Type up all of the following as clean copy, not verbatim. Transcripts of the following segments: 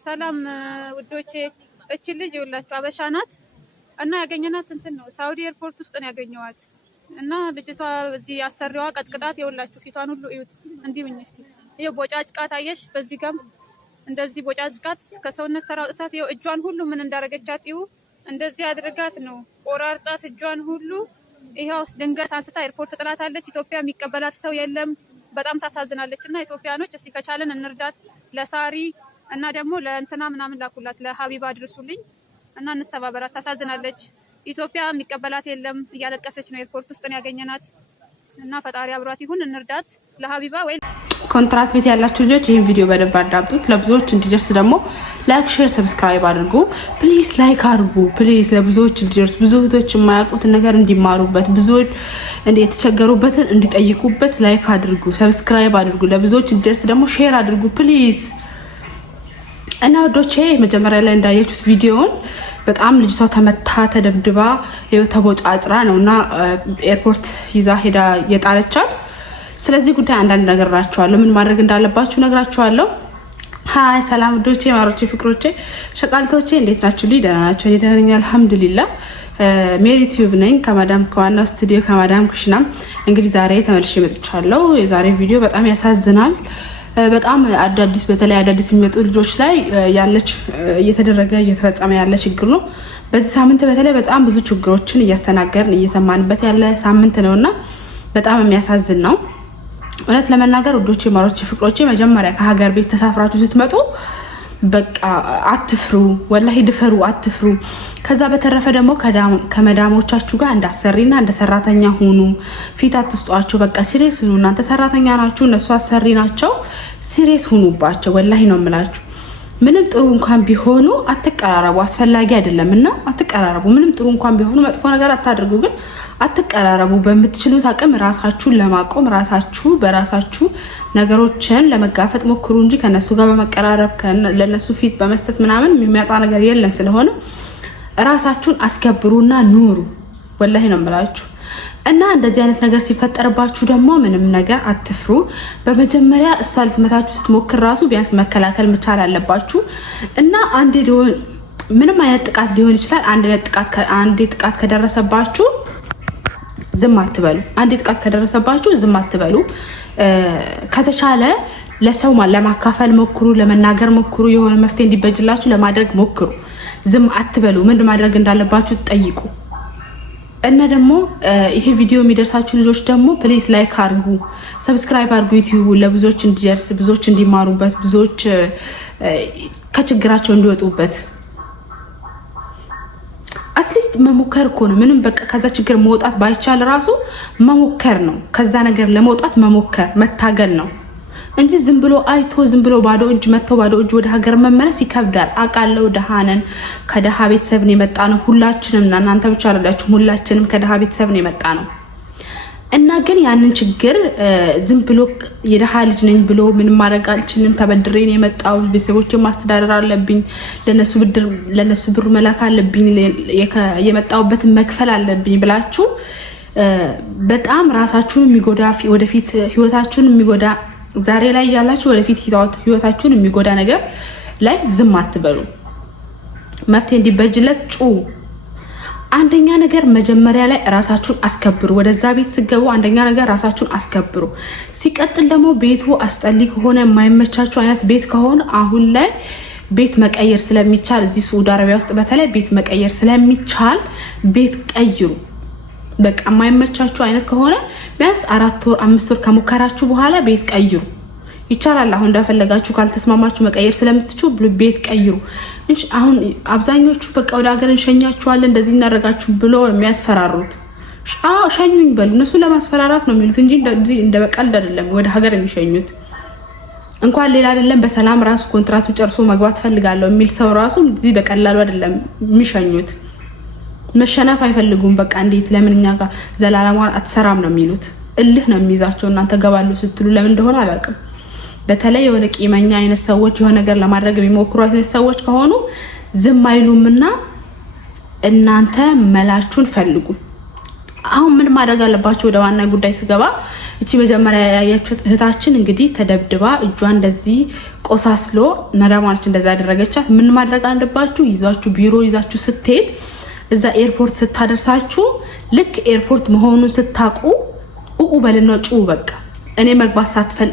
ሰላም ውዶቼ፣ እቺ ልጅ ይውላችሁ አበሻ ናት እና ያገኘናት እንትን ነው ሳውዲ ኤርፖርት ውስጥ ነው ያገኘዋት። እና ልጅቷ እዚህ አሰሪዋ ቀጥቅጣት ይውላችሁ ፊቷን ሁሉ እዩት። እንዲህ ብኝ እስኪ ይሄ ቦጫጭቃት አየሽ፣ በዚህ ጋም እንደዚህ ቦጫጭቃት ከሰውነት ተራውጣት ይው እጇን ሁሉ ምን እንዳረገቻት ይው እንደዚህ አድርጋት ነው ቆራርጣት እጇን ሁሉ ይሄው ድንገት አንስታ ኤርፖርት ጥላታለች። ኢትዮጵያ የሚቀበላት ሰው የለም። በጣም ታሳዝናለች። እና ኢትዮጵያኖች እስቲ ከቻለን እንርዳት። ለሳሪ እና ደግሞ ለእንትና ምናምን ላኩላት ለሀቢባ አድርሱልኝ እና እንተባበራት። ታሳዝናለች። ኢትዮጵያ የሚቀበላት የለም። እያለቀሰች ነው። ኤርፖርት ውስጥ ነው ያገኘናት እና ፈጣሪ አብሯት ይሁን። እንርዳት ለሀቢባ ወይ ኮንትራት ቤት ያላችሁ ልጆች ይሄን ቪዲዮ በደንብ አዳምጡት። ለብዙዎች እንዲደርስ ደግሞ ላይክ፣ ሼር፣ ሰብስክራይብ አድርጉ። ፕሊዝ ላይክ አድርጉ ፕሊዝ፣ ለብዙዎች እንዲደርስ ብዙ እህቶች የማያውቁትን ነገር እንዲማሩበት ብዙዎች የተቸገሩበትን እንዲጠይቁበት ላይክ አድርጉ፣ ሰብስክራይብ አድርጉ። ለብዙዎች እንዲደርስ ደግሞ ሼር አድርጉ ፕሊዝ። እና ወዶቼ መጀመሪያ ላይ እንዳያችሁት ቪዲዮውን በጣም ልጅቷ ተመታ ተደብድባ ተቦጫጭራ ነውና ኤርፖርት ይዛ ሄዳ የጣለቻት። ስለዚህ ጉዳይ አንዳንድ ነገር እላችኋለሁ፣ ምን ማድረግ እንዳለባችሁ ነግራችኋለሁ። ሃይ ሰላም ወዶቼ፣ ማሮቼ፣ ፍቅሮቼ፣ ሸቃልቶቼ እንዴት ናችሁ? ደህና ናችሁ? ደህና ነኝ አልሐምዱሊላህ። ሜሪ ቲዩብ ነኝ ከማዳም ከዋናው ስቱዲዮ ከማዳም ኩሽና። እንግዲህ ዛሬ ተመልሼ መጥቻለሁ። የዛሬ ቪዲዮ በጣም ያሳዝናል። በጣም አዳዲስ በተለይ አዳዲስ የሚመጡ ልጆች ላይ ያለች እየተደረገ እየተፈጸመ ያለ ችግር ነው። በዚህ ሳምንት በተለይ በጣም ብዙ ችግሮችን እያስተናገርን እየሰማንበት ያለ ሳምንት ነውና በጣም የሚያሳዝን ነው። እውነት ለመናገር ውዶቼ፣ ማሮቼ፣ ፍቅሮቼ መጀመሪያ ከሀገር ቤት ተሳፍራችሁ ስትመጡ በቃ አትፍሩ፣ ወላሂ ድፈሩ፣ አትፍሩ። ከዛ በተረፈ ደግሞ ከመዳሞቻችሁ ጋር እንዳሰሪና እንደ ሰራተኛ ሁኑ። ፊት አትስጧቸው። በቃ ሲሪየስ ሁኑ። እናንተ ሰራተኛ ናችሁ፣ እነሱ አሰሪ ናቸው። ሲሪየስ ሁኑባቸው። ወላሂ ነው የምላችሁ። ምንም ጥሩ እንኳን ቢሆኑ አትቀራረቡ። አስፈላጊ አይደለም እና አትቀራረቡ። ምንም ጥሩ እንኳን ቢሆኑ መጥፎ ነገር አታድርጉ፣ ግን አትቀራረቡ። በምትችሉት አቅም ራሳችሁን ለማቆም ራሳችሁ በራሳችሁ ነገሮችን ለመጋፈጥ ሞክሩ እንጂ ከነሱ ጋር በመቀራረብ ለነሱ ፊት በመስጠት ምናምን የሚመጣ ነገር የለም። ስለሆነ ራሳችሁን አስከብሩና ኑሩ። ወላሂ ነው የምላችሁ። እና እንደዚህ አይነት ነገር ሲፈጠርባችሁ ደግሞ ምንም ነገር አትፍሩ። በመጀመሪያ እሷ ልትመታችሁ ስትሞክር ራሱ ቢያንስ መከላከል መቻል አለባችሁ። እና ምንም አይነት ጥቃት ሊሆን ይችላል። አንዴ ጥቃት ከደረሰባችሁ ዝም አትበሉ። አንዴ ጥቃት ከደረሰባችሁ ዝም አትበሉ። ከተቻለ ለሰው ለማካፈል ሞክሩ፣ ለመናገር ሞክሩ፣ የሆነ መፍትሄ እንዲበጅላችሁ ለማድረግ ሞክሩ። ዝም አትበሉ። ምን ማድረግ እንዳለባችሁ ጠይቁ። እና ደግሞ ይሄ ቪዲዮ የሚደርሳችሁ ልጆች ደግሞ ፕሊዝ ላይክ አድርጉ፣ ሰብስክራይብ አድርጉ። ዩቲዩብ ለብዙዎች እንዲደርስ ብዙዎች እንዲማሩበት ብዙዎች ከችግራቸው እንዲወጡበት አትሊስት መሞከር እኮ ነው። ምንም በቃ ከዛ ችግር መውጣት ባይቻል ራሱ መሞከር ነው። ከዛ ነገር ለመውጣት መሞከር መታገል ነው እንጂ ዝም ብሎ አይቶ ዝም ብሎ ባዶ እጅ መጥቶ ባዶ እጅ ወደ ሀገር መመለስ ይከብዳል። አውቃለሁ። ደሃነን ከደሃ ቤተሰብ ነው የመጣ ነው ሁላችንም። እና እናንተ ብቻ አይደላችሁም፣ ሁላችንም ከደሃ ቤተሰብ ነው የመጣ ነው። እና ግን ያንን ችግር ዝም ብሎ የደሃ ልጅ ነኝ ብሎ ምንም ማድረግ አልችልም፣ ተበድሬ ነው የመጣው፣ ቤተሰቦቼን ማስተዳደር አለብኝ፣ ለነሱ ብር መላክ አለብኝ፣ የመጣውበትን መክፈል አለብኝ ብላችሁ በጣም ራሳችሁን የሚጎዳ ወደፊት ህይወታችሁን የሚጎዳ ዛሬ ላይ ያላችሁ ወደፊት ህይወታችሁን የሚጎዳ ነገር ላይ ዝም አትበሉ። መፍትሄ እንዲበጅለት ጩ። አንደኛ ነገር መጀመሪያ ላይ ራሳችሁን አስከብሩ። ወደዛ ቤት ስገቡ አንደኛ ነገር ራሳችሁን አስከብሩ። ሲቀጥል ደግሞ ቤቱ አስጠሊ ከሆነ የማይመቻችሁ አይነት ቤት ከሆነ አሁን ላይ ቤት መቀየር ስለሚቻል እዚህ ሳዑዲ አረቢያ ውስጥ በተለይ ቤት መቀየር ስለሚቻል ቤት ቀይሩ። በቃ የማይመቻችሁ አይነት ከሆነ ቢያንስ 4 ወር 5 ወር ከሞከራችሁ በኋላ ቤት ቀይሩ። ይቻላል። አሁን እንደፈለጋችሁ ካልተስማማችሁ መቀየር ስለምትችሉ ቤት ቀይሩ። አሁን አብዛኞቹ በቃ ወደ ሀገር እንሸኛችኋለን እንደዚህ እናደርጋችሁ ብሎ የሚያስፈራሩት ሸኙኝ በሉ። እነሱ ለማስፈራራት ነው የሚሉት እንጂ እንደ በቀልድ አይደለም ወደ ሀገር የሚሸኙት። እንኳን ሌላ አይደለም በሰላም ራሱ ኮንትራቱ ጨርሶ መግባት ፈልጋለሁ የሚል ሰው ራሱ እዚህ በቀላሉ አይደለም የሚሸኙት። መሸነፍ አይፈልጉም። በቃ እንዴት ለምን እኛ ጋር ዘላለማን አትሰራም ነው የሚሉት። እልህ ነው የሚይዛቸው። እናንተ ገባሉ ስትሉ ለምን እንደሆነ አላውቅም። በተለይ የሆነ ቂመኛ አይነት ሰዎች የሆነ ነገር ለማድረግ የሚሞክሩ አይነት ሰዎች ከሆኑ ዝም አይሉምና እናንተ መላችሁን ፈልጉ። አሁን ምን ማድረግ አለባችሁ? ወደ ዋና ጉዳይ ስገባ እቺ መጀመሪያ ያያችሁት እህታችን እንግዲህ ተደብድባ እጇ እንደዚህ ቆሳስሎ መዳማለች እንደዛ ያደረገቻት። ምን ማድረግ አለባችሁ? ይዛችሁ ቢሮ ይዛችሁ ስትሄድ እዛ ኤርፖርት ስታደርሳችሁ ልክ ኤርፖርት መሆኑን ስታቁ በልና ጩ በቃ እኔ መግባት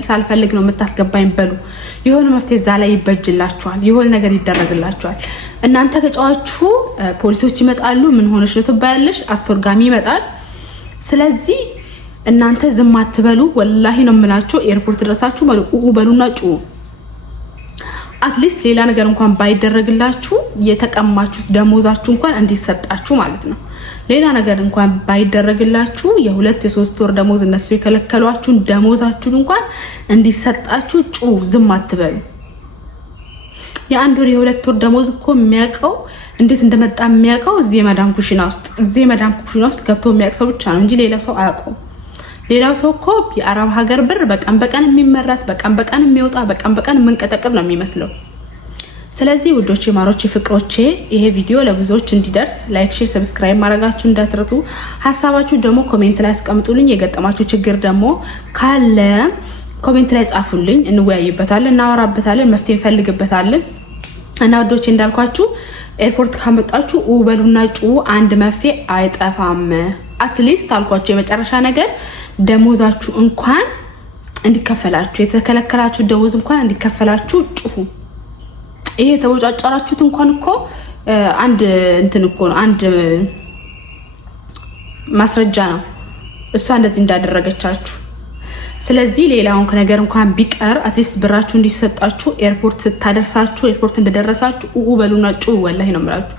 ሳልፈልግ ነው የምታስገባኝ በሉ። የሆነ መፍትሄ እዛ ላይ ይበጅላችኋል፣ የሆነ ነገር ይደረግላችኋል። እናንተ ከጫዋችሁ ፖሊሶች ይመጣሉ። ምን ሆነሽ ነው ትባያለሽ፣ አስተርጋሚ ይመጣል። ስለዚህ እናንተ ዝም አትበሉ። ወላሂ ነው የምላችሁ። ኤርፖርት ድረሳችሁ በሉና ጩ። አትሊስት ሌላ ነገር እንኳን ባይደረግላችሁ የተቀማችሁት ደሞዛችሁ እንኳን እንዲሰጣችሁ ማለት ነው። ሌላ ነገር እንኳን ባይደረግላችሁ የ2 የ3 ወር ደሞዝ እነሱ የከለከሏችሁን ደሞዛችሁን እንኳን እንዲሰጣችሁ ጩ፣ ዝም አትበሉ። የ1 ወር የ2 ወር ደሞዝ እኮ የሚያውቀው እንዴት እንደመጣ የሚያውቀው እዚህ የመዳም ኩሽና ውስጥ ገብቶ የሚያውቅ ሰው ብቻ ነው እንጂ ሌላ ሰው አያውቀውም። ሌላው ሰው እኮ የአረብ ሀገር ብር በቀን በቀን የሚመራት በቀን በቀን የሚወጣ በቀን በቀን የምንቀጠቅጥ ነው የሚመስለው። ስለዚህ ውዶቼ፣ ማሮቼ፣ ፍቅሮቼ ይሄ ቪዲዮ ለብዙዎች እንዲደርስ ላይክ፣ ሼር፣ ሰብስክራይብ ማድረጋችሁ እንዳትረሱ። ሀሳባችሁ ደግሞ ኮሜንት ላይ አስቀምጡልኝ። የገጠማችሁ ችግር ደግሞ ካለ ኮሜንት ላይ ጻፉልኝ። እንወያይበታለን፣ እናወራበታለን፣ መፍትሄ እንፈልግበታለን። እና ውዶቼ እንዳልኳችሁ ኤርፖርት ካመጣችሁ በሉና ጩ። አንድ መፍትሄ አይጠፋም። አትሊስት አልኳችሁ የመጨረሻ ነገር ደሞዛችሁ እንኳን እንዲከፈላችሁ፣ የተከለከላችሁ ደሞዝ እንኳን እንዲከፈላችሁ ጩሁ። ይሄ ተወጫጫራችሁት እንኳን እኮ አንድ እንትን እኮ ነው፣ አንድ ማስረጃ ነው እሷ እንደዚህ እንዳደረገቻችሁ። ስለዚህ ሌላውን ነገር እንኳን ቢቀር አትሊስት ብራችሁ እንዲሰጣችሁ ኤርፖርት ስታደርሳችሁ፣ ኤርፖርት እንደደረሳችሁ በሉና ጩ። ወላሂ ነው የምላችሁ፣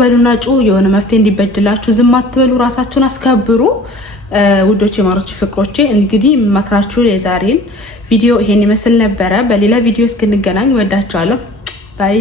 በሉና ጩ። የሆነ መፍትሄ እንዲበጅላችሁ ዝም አትበሉ። ራሳችሁን አስከብሩ። ውዶቼ፣ ማሮቼ፣ ፍቅሮቼ እንግዲህ መክራችሁ የዛሬን ቪዲዮ ይሄን ይመስል ነበረ። በሌላ ቪዲዮ እስክንገናኝ ወዳችኋለሁ። ባይ